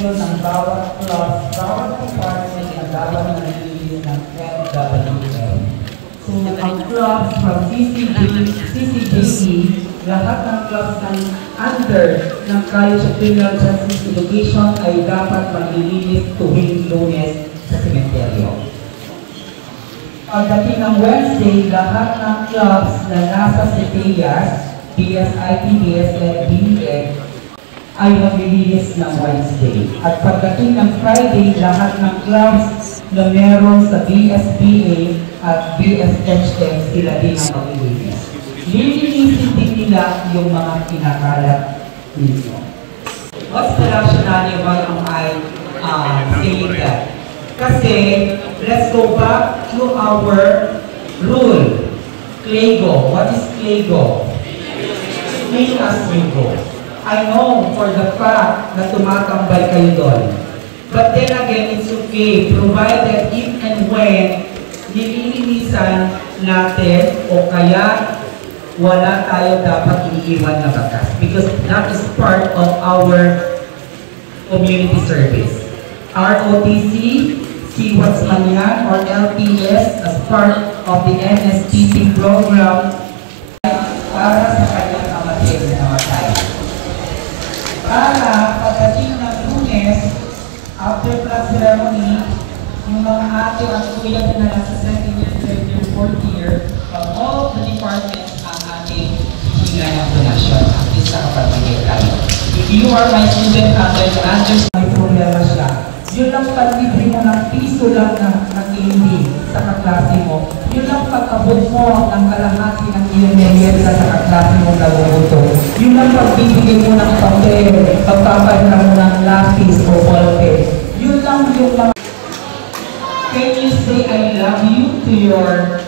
schedule ng bawat class, bawat department na dapat nalilinis ng FWL. So, ang clubs from CCJE, lahat ng clubs ng under ng College of Criminal Justice Education ay dapat maglilinis tuwing Lunes sa sementeryo. Pagdating ng Wednesday, lahat ng clubs na nasa CTEAS, BSIT, BSL, BED, ay maglilinis ng Wednesday. At pagdating ng Friday, lahat ng clubs na meron sa BSBA at BSHM, sila din ang maglilinis. Lilinisin din nila yung mga kinakalat dito. What's the rationale why am I saying that? Kasi, let's go back to our rule. CLEGO. What is CLEGO? Clean as you go. I know for the fact na tumatambay kayo doon. But then again, it's okay, provided if and when nililinisan natin o kaya wala tayo dapat iniiwan na bakas. Because that is part of our community service. ROTC, CWATS man yan, or LPS as part of the NSTP program para sa kanyang amatir na namatay. Para pagdating ng Lunes, after class ceremony, yung mga ate at kuya na nasa second year, third year, fourth year, from all the departments ang ating hinga ng donasyon at isa kapag-bigay tayo. If you are my student understand may problema siya. Yun lang pag-libre mo ng piso lang na candy sa kaklase mo. Yun lang pagkabot mo ng kalahati ng iyong merienda sa kaklase mo na bubuto. Yun lang pagbibigay mo ng papel, pagpapadala mo ng lapis o ballpen. Yun lang yung mga... Can you say I love you to your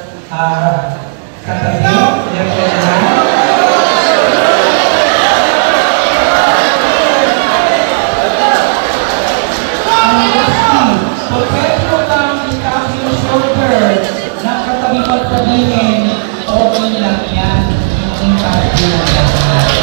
katabi? Left and right? Okay lang yan, yung party lang yan.